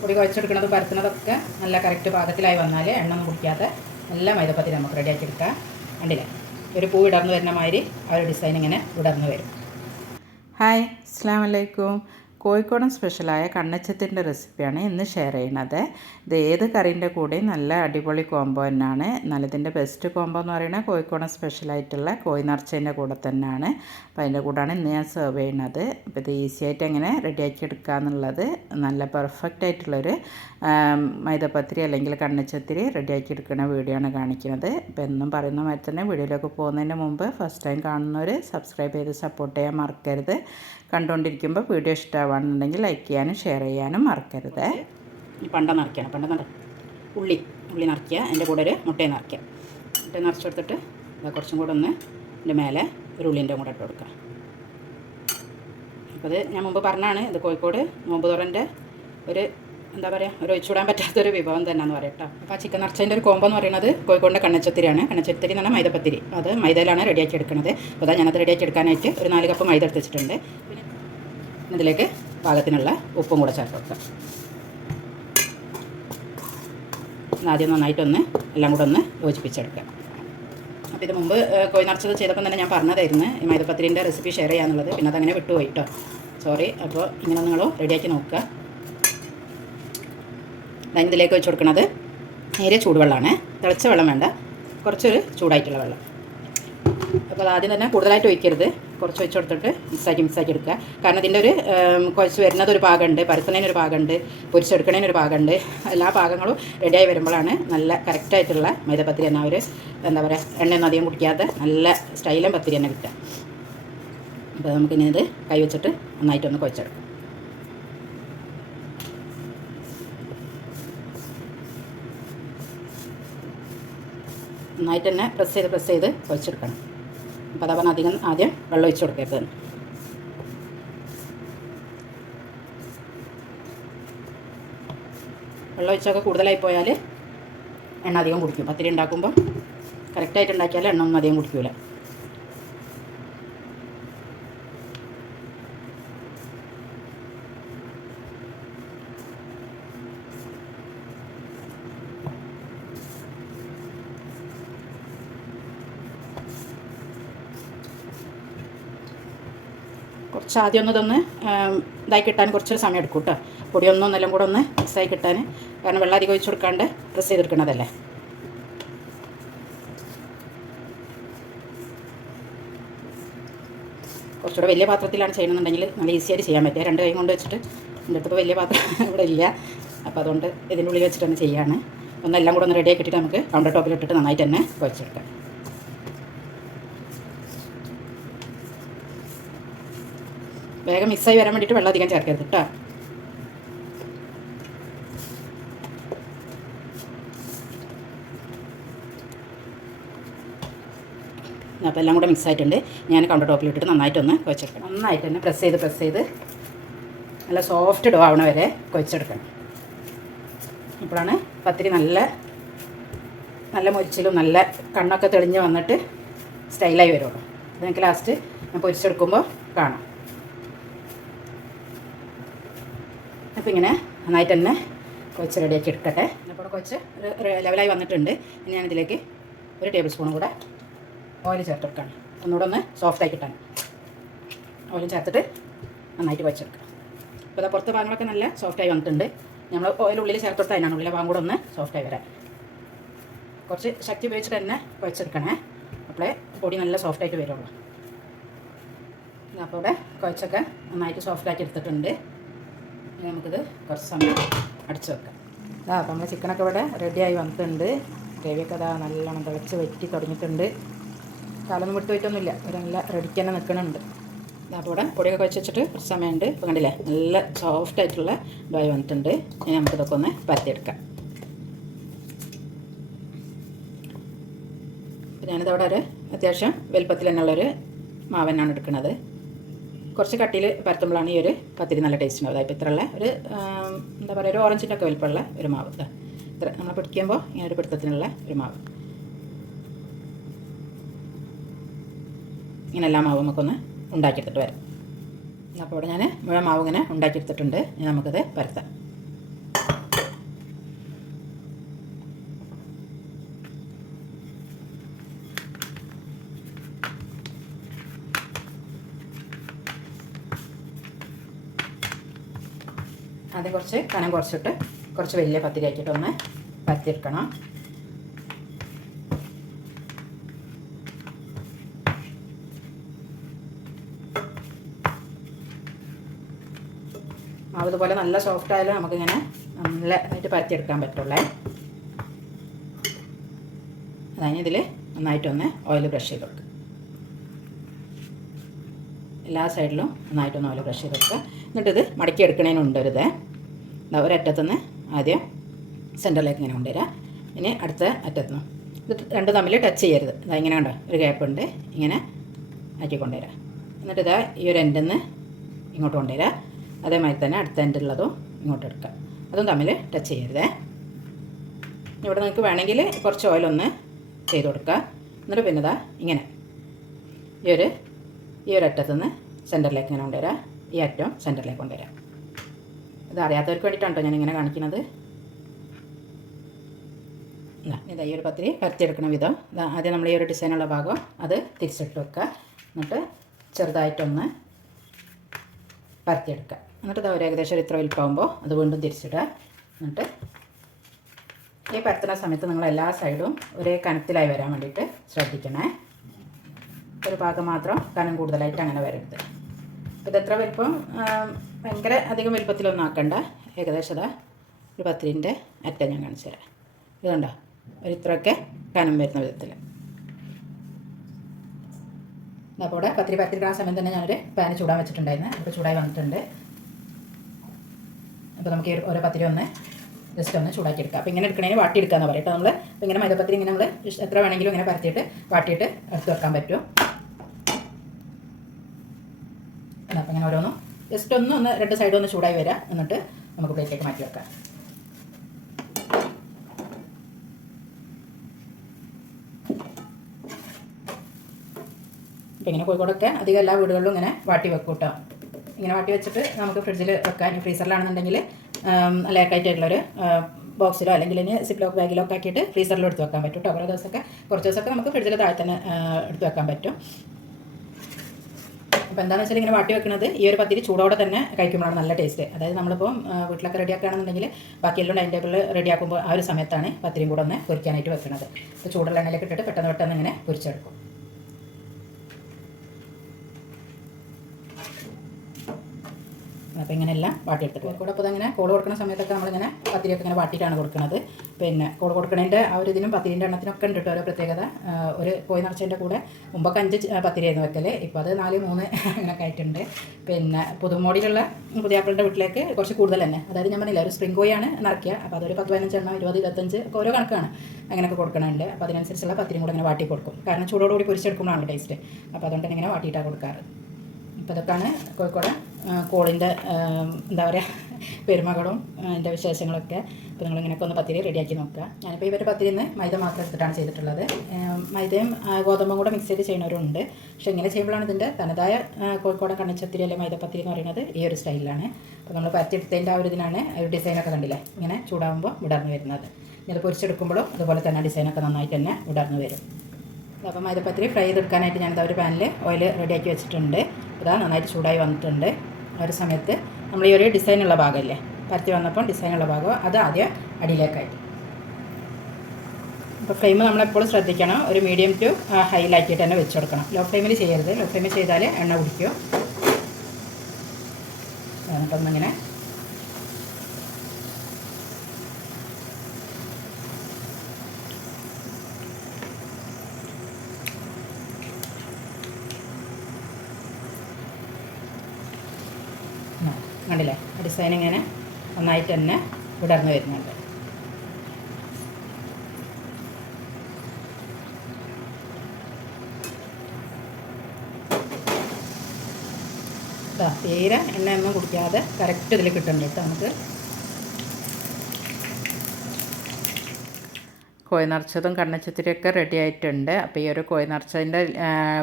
പൊടി കുഴച്ചെടുക്കുന്നത് പരത്തുന്നതൊക്കെ നല്ല കറക്റ്റ് പാകത്തിലായി വന്നാൽ എണ്ണ ഒന്നും കുടിക്കാതെ നല്ല മൈദപ്പത്തിരി നമുക്ക് റെഡിയാക്കി എടുക്കാം. കണ്ടില്ലേ, ഒരു പൂ ഇടർന്നു വരുന്ന മാതിരി ആ ഒരു ഡിസൈൻ ഇങ്ങനെ വിടർന്നു വരും. ഹായ്, അസ്സലാമു അലൈക്കും. കോഴിക്കോടൻ സ്പെഷ്യലായ കണ്ണച്ചത്തിൻ്റെ റെസിപ്പിയാണ് ഇന്ന് ഷെയർ ചെയ്യുന്നത്. ഇത് ഏത് കറീൻ്റെ കൂടെയും നല്ല അടിപൊളി കോംബോ തന്നെയാണ്. നല്ലതിൻ്റെ ബെസ്റ്റ് കോംബോ എന്ന് പറയുന്നത് കോഴിക്കോടൻ സ്പെഷ്യലായിട്ടുള്ള കോഴി നിറച്ചതിൻ്റെ കൂടെ തന്നെയാണ്. അപ്പോൾ അതിൻ്റെ കൂടെയാണ് ഇന്ന് ഞാൻ സെർവ് ചെയ്യുന്നത്. അപ്പോൾ ഇത് ഈസി ആയിട്ട് എങ്ങനെ റെഡിയാക്കി എടുക്കുക എന്നുള്ളത് നല്ല പെർഫെക്റ്റ് ആയിട്ടുള്ളൊരു മൈദപ്പത്തിരി അല്ലെങ്കിൽ കണ്ണച്ചത്തിരി റെഡിയാക്കി എടുക്കുന്ന വീഡിയോ ആണ് കാണിക്കുന്നത്. അപ്പോൾ എന്നും പറയുന്ന മാതിരി തന്നെ വീഡിയോയിലേക്ക് പോകുന്നതിന് മുമ്പ് ഫസ്റ്റ് ടൈം കാണുന്നവർ സബ്സ്ക്രൈബ് ചെയ്ത് സപ്പോർട്ട് ചെയ്യാൻ മറക്കരുത്. കണ്ടുകൊണ്ടിരിക്കുമ്പോൾ വീഡിയോ ഇഷ്ടമാണെന്നുണ്ടെങ്കിൽ ലൈക്ക് ചെയ്യാനും ഷെയർ ചെയ്യാനും മറക്കരുത്. പണ്ട നിറയ്ക്കണം. ഉള്ളി നിറയ്ക്കുക. അതിൻ്റെ കൂടെ ഒരു മുട്ടയെ നിറയ്ക്കുക. മുട്ടയെ നിറച്ചെടുത്തിട്ട് കുറച്ചും കൂടെ ഒന്ന് ഇതിൻ്റെ മേലെ ഒരു ഉള്ളിൻ്റെ കൂടെ ഇട്ട് കൊടുക്കുക. അപ്പോൾ ഇത് ഞാൻ മുമ്പ് പറഞ്ഞാണ്, ഇത് കോഴിക്കോട് നോമ്പ് തുറൻ്റെ ഒരു എന്താ പറയുക, ഒരു ഒഴിച്ചുവിടാൻ പറ്റാത്തൊരു വിഭവം തന്നെയെന്ന് പറയാം കേട്ടോ. അപ്പോൾ ആ ചിക്കൻ നിറച്ചതിൻ്റെ ഒരു കോംബോ എന്ന് പറയുന്നത് കോഴിക്കോടിൻ്റെ കണ്ണച്ചത്തിരിയാണ്. കണ്ണച്ചത്തിരി എന്ന് പറഞ്ഞാൽ മൈദപ്പത്തിരി. അത് മൈദയിലാണ് റെഡിയാക്കി എടുക്കുന്നത്. അപ്പോൾ അതാ ഞാനത് റെഡിയാക്കി എടുക്കാനായിട്ട് ഒരു 4 കപ്പ് മൈദ എടുത്ത് വെച്ചിട്ടുണ്ട്. പിന്നെ ഇതിലേക്ക് പാകത്തിനുള്ള ഉപ്പും കൂടെ ചേർത്ത് കൊടുക്കാം. ആദ്യം നന്നായിട്ടൊന്ന് എല്ലാം കൂടെ ഒന്ന് യോജിപ്പിച്ചെടുക്കുക. അപ്പോൾ ഇത് മുമ്പ് കോഴി നിറച്ചത് ചെയ്തപ്പോൾ തന്നെ ഞാൻ പറഞ്ഞതായിരുന്നു ഈ മൈദപ്പത്തിരിൻ്റെ റെസിപ്പി ഷെയർ ചെയ്യാന്നുള്ളത്. പിന്നെ അതങ്ങനെ വിട്ടുപോയി കേട്ടോ, സോറി. അപ്പോൾ ഇങ്ങനെ നിങ്ങൾ റെഡിയാക്കി നോക്കുക. ഇതിലേക്ക് വെച്ച് കൊടുക്കുന്നത് നേരെ ചൂടുവെള്ളമാണ്. തിളച്ച വെള്ളം വേണ്ട, കുറച്ചൊരു ചൂടായിട്ടുള്ള വെള്ളം. അപ്പോൾ അത് ആദ്യം തന്നെ കൂടുതലായിട്ട് ഒഴിക്കരുത്, കുറച്ച് വെച്ച് കൊടുത്തിട്ട് മിക്സാക്കി എടുക്കുക. കാരണം ഇതിൻ്റെ ഒരു കുഴച്ച് വരുന്നതൊരു പാകമുണ്ട്, പരത്തുന്നതിനൊരു പാകമുണ്ട്, പൊരിച്ചെടുക്കുന്നതിനൊരു പാകമുണ്ട്. എല്ലാ പാകങ്ങളും റെഡിയായി വരുമ്പോഴാണ് നല്ല കറക്റ്റായിട്ടുള്ള മൈദപ്പത്തിരി തന്നെ ഒരു എന്താ പറയുക, എണ്ണയൊന്നും അധികം കുടിക്കാതെ നല്ല സ്റ്റൈലും പത്തിരി തന്നെ കിട്ടുക. അപ്പോൾ നമുക്കിനി ഇത് കൈ വെച്ചിട്ട് നന്നായിട്ടൊന്ന് കുഴച്ചെടുക്കാം. നന്നായിട്ട് തന്നെ പ്രസ് ചെയ്ത് കുഴച്ചെടുക്കണം. അപ്പോൾ അതാ പറഞ്ഞാൽ അധികം ആദ്യം വെള്ളം ഒഴിച്ച് കൊടുക്കരുത്. വെള്ളം ഒഴിച്ചൊക്കെ കൂടുതലായി പോയാൽ എണ്ണ അധികം കുടിക്കും. പത്തിരി ഉണ്ടാക്കുമ്പോൾ കറക്റ്റായിട്ട് ഉണ്ടാക്കിയാൽ എണ്ണ ഒന്നും അധികം കുടിക്കില്ല. കുറച്ച് ആദ്യം ഒന്നതൊന്ന് ഇതായി കിട്ടാൻ കുറച്ചൊരു സമയം എടുക്കും കേട്ടോ. പൊടിയൊന്നും എല്ലാം കൂടെ ഒന്ന് മിക്സായി കിട്ടാൻ. കാരണം വെള്ളം അധികം ഒഴിച്ച് കൊടുക്കാണ്ട് പ്രസ് ചെയ്തെടുക്കണതല്ലേ. കുറച്ചുകൂടെ വലിയ പാത്രത്തിലാണ് ചെയ്യണമെന്നുണ്ടെങ്കിൽ നല്ല ഈസിയായിട്ട് ചെയ്യാൻ പറ്റുക. 2 കൈ കൊണ്ട് വെച്ചിട്ട് എൻ്റെ അടുത്തിപ്പോൾ വലിയ പാത്രം ഇവിടെ ഇല്ല. അപ്പോൾ അതുകൊണ്ട് ഇതിൻ്റെ ഉള്ളിൽ വെച്ചിട്ട് തന്നെ ചെയ്യാണ്. ഒന്നെല്ലാം കൂടെ ഒന്ന് റെഡിയാക്കി ഇട്ടിട്ട് നമുക്ക് കൗണ്ടർ ടോപ്പിൽ ഇട്ടിട്ട് നന്നായിട്ട് തന്നെ കുഴച്ചെടുക്കാം. വേഗം മിക്സായി വരാൻ വേണ്ടിയിട്ട് വെള്ളം അധികം ചേർക്കരുത് കേട്ടോ. അപ്പോൾ എല്ലാം കൂടെ മിക്സ് ആയിട്ടുണ്ട്. ഞാൻ കൗണ്ടർ ടോപ്പിൽ ഇട്ടിട്ട് നന്നായിട്ടൊന്ന് കുഴച്ചെടുക്കണം. നന്നായിട്ട് തന്നെ പ്രസ് ചെയ്ത് നല്ല സോഫ്റ്റ് ഡോ ആവണ വരെ കുഴച്ചെടുക്കണം. ഇപ്പോഴാണ് പത്തിരി നല്ല മൊരിച്ചിലും നല്ല കണ്ണൊക്കെ തെളിഞ്ഞ് വന്നിട്ട് സ്റ്റൈലായി വരുള്ളൂ. ഇത് എനിക്ക് ലാസ്റ്റ് ഞാൻ പൊരിച്ചെടുക്കുമ്പോൾ കാണാം. അപ്പോൾ ഇങ്ങനെ നന്നായിട്ട് തന്നെ കുഴച്ച് റെഡിയാക്കി എടുക്കട്ടെ. അപ്പോൾ കുഴച്ച് ഒരു ലെവലായി വന്നിട്ടുണ്ട്. ഇനി ഞാനിതിലേക്ക് 1 ടേബിൾ സ്പൂണും കൂടെ ഓയിൽ ചേർത്തെടുക്കുകയാണ്. ഒന്നുകൂടെ ഒന്ന് സോഫ്റ്റായി കിട്ടാൻ ഓയിലും ചേർത്തിട്ട് നന്നായിട്ട് കുഴച്ചെടുക്കുക. അപ്പോൾ ഇതാ പുറത്തെ ഭാഗങ്ങളൊക്കെ നല്ല സോഫ്റ്റായി വന്നിട്ടുണ്ട്. നമ്മൾ ഓയിൽ ഉള്ളിൽ ചേർത്തെടുത്ത് അതിനാണ് ഉള്ളിലെ ഭാഗം കൂടെ ഒന്ന് സോഫ്റ്റായി വരാൻ. കുറച്ച് ശക്തി ഉപയോഗിച്ചിട്ട് തന്നെ കുഴച്ചെടുക്കണേ, അപ്പോഴേ പൊടി നല്ല സോഫ്റ്റായിട്ട് വരുള്ളൂ. അപ്പോൾ ഇവിടെ കുഴച്ചൊക്കെ നന്നായിട്ട് സോഫ്റ്റാക്കി എടുത്തിട്ടുണ്ട്. ഇനി നമുക്കിത് കുറച്ച് സമയം അടച്ച് വെക്കാം. അപ്പോൾ നമ്മൾ ചിക്കനൊക്കെ ഇവിടെ റെഡിയായി വന്നിട്ടുണ്ട്. ഗ്രേവിയൊക്കെ അതാ നല്ലോണം തിളച്ച് വറ്റി തുടങ്ങിയിട്ടുണ്ട്. കാലൊന്നും വിട്ട് പോയിട്ടൊന്നുമില്ല, ഒരു നല്ല റെഡിക്ക് തന്നെ നിൽക്കണുണ്ട്. അപ്പോൾ ഇവിടെ പൊടിയൊക്കെ കുഴച്ച് വെച്ചിട്ട് കുറച്ച് സമയമുണ്ട്. ഇപ്പോൾ കണ്ടില്ലേ, നല്ല സോഫ്റ്റായിട്ടുള്ള ഡോയ് വന്നിട്ടുണ്ട്. ഇനി നമുക്കിതൊക്കെ ഒന്ന് പരത്തിയെടുക്കാം. അപ്പോൾ ഞാനിതവിടെ ഒരു അത്യാവശ്യം വലുപ്പത്തിൽ തന്നെയുള്ളൊരു മാവ് തന്നെയാണ് എടുക്കുന്നത്. കുറച്ച് കട്ടിയിൽ പരത്തുമ്പോഴാണ് ഈ ഒരു പത്തിരി നല്ല ടേസ്റ്റ് ഉണ്ടാവുക. ഇപ്പോൾ ഇത്രയുള്ള ഒരു എന്താ പറയുക, ഒരു ഓറഞ്ചിൻ്റെ ഒക്കെ വലുപ്പമുള്ള ഒരു മാവ്. ഇത്ര നമ്മൾ പിടിക്കുമ്പോൾ ഇങ്ങനെ ഒരു പിടുത്തത്തിനുള്ള ഒരു മാവ്. ഇങ്ങനെ എല്ലാ മാവും നമുക്കൊന്ന് ഉണ്ടാക്കിയെടുത്തിട്ട് വരാം. അപ്പോൾ ഇവിടെ ഞാൻ മുഴുവൻ മാവ് ഇങ്ങനെ ഉണ്ടാക്കിയെടുത്തിട്ടുണ്ട്. ഇനി നമുക്കത് പരത്താം. ആദ്യം കുറച്ച് കനം കുറച്ചിട്ട് കുറച്ച് വലിയ പത്തിരി ആക്കിയിട്ട് ഒന്ന് പരത്തിയെടുക്കണം. മാവ് ഇതുപോലെ നല്ല സോഫ്റ്റ് ആയാലും നമുക്കിങ്ങനെ നല്ലതായിട്ട് പരത്തിയെടുക്കാൻ പറ്റുള്ളേ. അതായത് ഇതിൽ നന്നായിട്ടൊന്ന് ഓയിൽ ബ്രഷ് ചെയ്ത് കൊടുക്കുക. എല്ലാ സൈഡിലും നന്നായിട്ടൊന്ന് ഓയിൽ ബ്രഷ് ചെയ്ത് കൊടുക്കുക. എന്നിട്ടിത് മടക്കി എടുക്കണേനുണ്ട് ഒരറ്റത്തുനിന്ന് ആദ്യം സെൻറ്ററിലേക്ക് ഇങ്ങനെ കൊണ്ടുവരിക. ഇനി അടുത്ത അറ്റത്തുനിന്ന് ഇത് രണ്ട് തമ്മിൽ ടച്ച് ചെയ്യരുത്. ഇങ്ങനെ കണ്ടോ ഒരു ഗ്യാപ്പ് ഉണ്ട്, ഇങ്ങനെ ആക്കി കൊണ്ടുവരിക. എന്നിട്ട് ഇതാ ഈ ഒരു എൻഡിൽ നിന്ന് ഇങ്ങോട്ട് കൊണ്ടുവരിക. അതേമാതിരി തന്നെ അടുത്ത എൻഡിലുള്ളതും ഇങ്ങോട്ട് എടുക്കുക. അതും തമ്മിൽ ടച്ച് ചെയ്യരുതേ. ഇവിടെ നിങ്ങൾക്ക് വേണമെങ്കിൽ കുറച്ച് ഓയിലൊന്ന് ചെയ്ത് കൊടുക്കുക. എന്നിട്ട് പിന്നെ ഇതാ ഇങ്ങനെ ഈ ഒരു അറ്റത്തുനിന്ന് സെൻറ്ററിലേക്ക് ഇങ്ങനെ കൊണ്ടുവരിക. ഈ അറ്റം സെൻറ്ററിലേക്ക് കൊണ്ടുവരിക. ഇത് അറിയാത്തവർക്ക് വേണ്ടിയിട്ടാണ് ഞാൻ ഇങ്ങനെ കാണിക്കുന്നത്. ഇതാ ഈ ഒരു പത്തിരി പരത്തിയെടുക്കണ വിധം. ആദ്യം നമ്മൾ ഈ ഒരു ഡിസൈനുള്ള ഭാഗം അത് തിരിച്ചിട്ട് വെക്കുക. എന്നിട്ട് ചെറുതായിട്ടൊന്ന് പരത്തിയെടുക്കുക. എന്നിട്ട് ഇതാ ഒരു ഏകദേശം ഇത്ര വലിപ്പമാകുമ്പോൾ അത് വീണ്ടും തിരിച്ചിടുക. എന്നിട്ട് ഈ പരത്തുന്ന സമയത്ത് നിങ്ങൾ എല്ലാ സൈഡും ഒരേ കനത്തിലായി വരാൻ വേണ്ടിയിട്ട് ശ്രദ്ധിക്കണേ. ഒരു ഭാഗം മാത്രം കനം കൂടുതലായിട്ട് അങ്ങനെ വരരുത്. അപ്പോൾ ഇതെത്ര വലിപ്പം ഭയങ്കര അധികം വലിപ്പത്തിലൊന്നും ആക്കണ്ട. ഏകദേശം ഒരു പത്തിരിൻ്റെ അറ്റം ഞാൻ കാണിച്ചു തരാം. ഇതുണ്ടോ ഒരു ഇത്രയൊക്കെ കനം വരുന്ന വിധത്തിൽ. അപ്പോൾ ഇവിടെ പത്തിരി പരത്തിരിക്കുന്ന സമയം തന്നെ ഞാനൊരു പാന് ചൂടാൻ വെച്ചിട്ടുണ്ടായിരുന്നു. അപ്പോൾ ചൂടായി വന്നിട്ടുണ്ട്. അപ്പോൾ നമുക്ക് ഓരോ പത്തിരി ഒന്ന് ജസ്റ്റ് ഒന്ന് ചൂടാക്കി എടുക്കാം. അപ്പോൾ ഇങ്ങനെ എടുക്കണേന് വാട്ടിയെടുക്കുക എന്ന് പറയും കേട്ടോ. നമ്മൾ അപ്പോൾ ഇങ്ങനെ മൈദപ്പത്തിരി ഇങ്ങനെ നമ്മൾ എത്ര വേണമെങ്കിലും ഇങ്ങനെ പരത്തിയിട്ട് വാട്ടിയിട്ട് എടുത്ത് വെക്കാൻ പറ്റും. അപ്പോൾ ഇങ്ങനെ ഓരോന്നും ജസ്റ്റ് ഒന്ന് രണ്ട് സൈഡും ഒന്ന് ചൂടായി വരാം. എന്നിട്ട് നമുക്ക് പ്ലേറ്റിലേക്ക് മാറ്റി വെക്കാം. അപ്പോൾ ഇങ്ങനെ കോഴിക്കോടൊക്കെ അധികം എല്ലാ വീടുകളിലും ഇങ്ങനെ വാട്ടി വെക്കും കേട്ടോ. ഇങ്ങനെ വാട്ടി വെച്ചിട്ട് നമുക്ക് ഫ്രിഡ്ജിൽ വെക്കാൻ, ഫ്രീസറിലാണെന്നുണ്ടെങ്കിൽ നല്ല എയർടൈറ്റായിട്ടുള്ളൊരു ബോക്സിലോ അല്ലെങ്കിൽ ഇനി സിപ്ലോക്ക് ബാഗിലോ ഒക്കെ ആക്കിയിട്ട് ഫ്രീസറിൽ എടുത്ത് വെക്കാൻ പറ്റും കേട്ടോ. കുറേ ദിവസമൊക്കെ കുറച്ച് ദിവസമൊക്കെ നമുക്ക് ഫ്രിഡ്ജിൽ താഴെ തന്നെ എടുത്ത് വെക്കാൻ പറ്റും. അപ്പോൾ എന്താണെന്ന് വെച്ചാൽ ഇങ്ങനെ വാട്ടി വെക്കുന്നത് ഈ ഒരു പത്തിരി ചൂടോടെ തന്നെ കഴിക്കുമ്പോഴാണ് നല്ല ടേസ്റ്റ്. അതായത് നമ്മളിപ്പം വീട്ടിലൊക്കെ റെഡിയാക്കുകയാണെന്നുണ്ടെങ്കിൽ ബാക്കിയെല്ലാം ഡൈനിങ് ടേബിളിൽ റെഡിയാക്കുമ്പോൾ ആ ഒരു സമയത്താണ് പത്തിരിയും കൂടെ ഒന്ന് പൊരിക്കാനായിട്ട് വെക്കുന്നത്. അപ്പോൾ ചൂടുള്ള എണ്ണയിലേക്ക് ഇട്ടിട്ട് പെട്ടെന്ന് ഇങ്ങനെ പൊരിച്ചെടുക്കും. അപ്പോൾ ഇങ്ങനെയെല്ലാം വാട്ടിയെടുത്തിട്ട് കൂടെ അപ്പോൾ അങ്ങനെ കോൾ കൊടുക്കുന്ന സമയത്തൊക്കെ നമ്മളിങ്ങനെ പത്തിരിയൊക്കെ ഇങ്ങനെ വാട്ടിയിട്ടാണ് കൊടുക്കുന്നത്. പിന്നെ കോൾ കൊടുക്കണതിൻ്റെ ആ ഒരു ഇതിനും പത്തിരിൻ്റെ എണ്ണത്തിനൊക്കെ ഉണ്ട് കേട്ടോ ഓരോ പ്രത്യേകത. ഒരു കോഴി നിറച്ചതിൻ്റെ കൂടെ മുമ്പൊക്കെ 5 പത്തിരിയായിരുന്നു വെക്കൽ. ഇപ്പോൾ അത് 4, 3 അങ്ങനെയൊക്കെ ആയിട്ടുണ്ട്. പിന്നെ പുതുമോടിയിലുള്ള പുതിയാപ്പിളുടെ വീട്ടിലേക്ക് കുറച്ച് കൂടുതൽ തന്നെ, അതായത് ഞാൻ പറഞ്ഞില്ല ഒരു സ്പ്രിംഗ് കോഴിയാണ് നിറയ്ക്കുക. അപ്പോൾ അതൊരു 10, 15 എണ്ണം 20, 25 ഒക്കെ ഓരോ കണക്കാണ് അങ്ങനെയൊക്കെ കൊടുക്കണുണ്ട്. അപ്പോൾ അതിനനുസരിച്ചുള്ള പത്തിരിയും കൂടെ ഇങ്ങനെ വാട്ടി കൊടുക്കും. കാരണം ചൂടോടുകൂടി പൊരിച്ചെടുക്കുമ്പോഴാണ് ടേസ്റ്റ്. അപ്പോൾ അതുകൊണ്ട് തന്നെ ഇങ്ങനെ വാട്ടിയിട്ടാണ് കൊടുക്കാറ്. അപ്പോൾ ഇതൊക്കെയാണ് കോഴിക്കോട് കോളിൻ്റെ എന്താ പറയുക പെരുമകളും അതിൻ്റെ വിശേഷങ്ങളൊക്കെ. അപ്പോൾ നിങ്ങളിങ്ങനെയൊക്കെ ഒന്ന് പത്തിരി റെഡിയാക്കി നോക്കുക. ഞാനിപ്പോൾ ഈ ഒരു പത്തിരിയിൽ നിന്ന് മൈദ മാത്രം എടുത്തിട്ടാണ് ചെയ്തിട്ടുള്ളത്. മൈദയും ഗോതമ്പും കൂടെ മിക്സ് ചെയ്ത് ചെയ്യുന്നവരുണ്ട്. പക്ഷേ ഇങ്ങനെ ചെയ്യുമ്പോഴാണ് ഇതിൻ്റെ തനതായ കോഴിക്കോടൻ കണ്ണിച്ചത്തിരി അല്ലെങ്കിൽ മൈദപ്പത്തിരി എന്ന് പറയുന്നത് ഈ ഒരു സ്റ്റൈലിലാണ്. അപ്പോൾ നമ്മൾ പരത്തിയെടുത്തതിൻ്റെ ആ ഒരു ഇതിനാണ് ഒരു ഡിസൈനൊക്കെ കണ്ടില്ലേ ഇങ്ങനെ ചൂടാകുമ്പോൾ വിടർന്ന് വരുന്നത്. ഇത് പൊരിച്ചെടുക്കുമ്പോഴും അതുപോലെ തന്നെ ഡിസൈനൊക്കെ നന്നായിട്ട് തന്നെ വിടർന്ന് വരും. അപ്പോൾ മൈദപ്പത്തിരി ഫ്രൈ ചെയ്തെടുക്കാനായിട്ട് ഞാനിതാ ഒരു പാനിൽ ഓയിൽ റെഡിയാക്കി വെച്ചിട്ടുണ്ട്. ഇതാ നന്നായിട്ട് ചൂടായി വന്നിട്ടുണ്ട്. ആ ഒരു സമയത്ത് നമ്മൾ ഈ ഒരു ഡിസൈനുള്ള ഭാഗമില്ലേ പരത്തി വന്നപ്പോൾ ഡിസൈനുള്ള ഭാഗം അത് ആദ്യം അടിയിലേക്കായിട്ട്. അപ്പോൾ ഫ്ലെയിം നമ്മളെപ്പോഴും ശ്രദ്ധിക്കണം, ഒരു മീഡിയം ടു ഹൈയിലാക്കിയിട്ട് തന്നെ വെച്ച് കൊടുക്കണം. ലോ ഫ്ലെയിമിൽ ചെയ്യരുത്. ലോ ഫ്ലെയിമിൽ ചെയ്താൽ എണ്ണ കുടിക്കും. എന്നിട്ടൊന്നിങ്ങനെ കണ്ടില്ലേ ഡിസൈൻ ഇങ്ങനെ നന്നായിട്ട് തന്നെ വിടർന്ന് വരുന്നുണ്ട്. തീരെ എണ്ണയൊന്നും കുടിക്കാതെ കറക്റ്റ് ഇതിൽ കിട്ടുന്നുണ്ട് കേട്ടോ നമുക്ക്. കോഴി നിറച്ചതും കണ്ണച്ചത്തിരിയൊക്കെ റെഡി ആയിട്ടുണ്ട്. അപ്പോൾ ഈ ഒരു കോഴി നിറച്ചതിൻ്റെ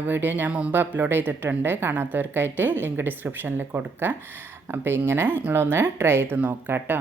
വീഡിയോ ഞാൻ മുമ്പ് അപ്ലോഡ് ചെയ്തിട്ടുണ്ട്. കാണാത്തവർക്കായിട്ട് ലിങ്ക് ഡിസ്ക്രിപ്ഷനിൽ കൊടുക്കുക. അപ്പോൾ ഇങ്ങനെ നിങ്ങളൊന്ന് ട്രൈ ചെയ്ത് നോക്കാം കേട്ടോ.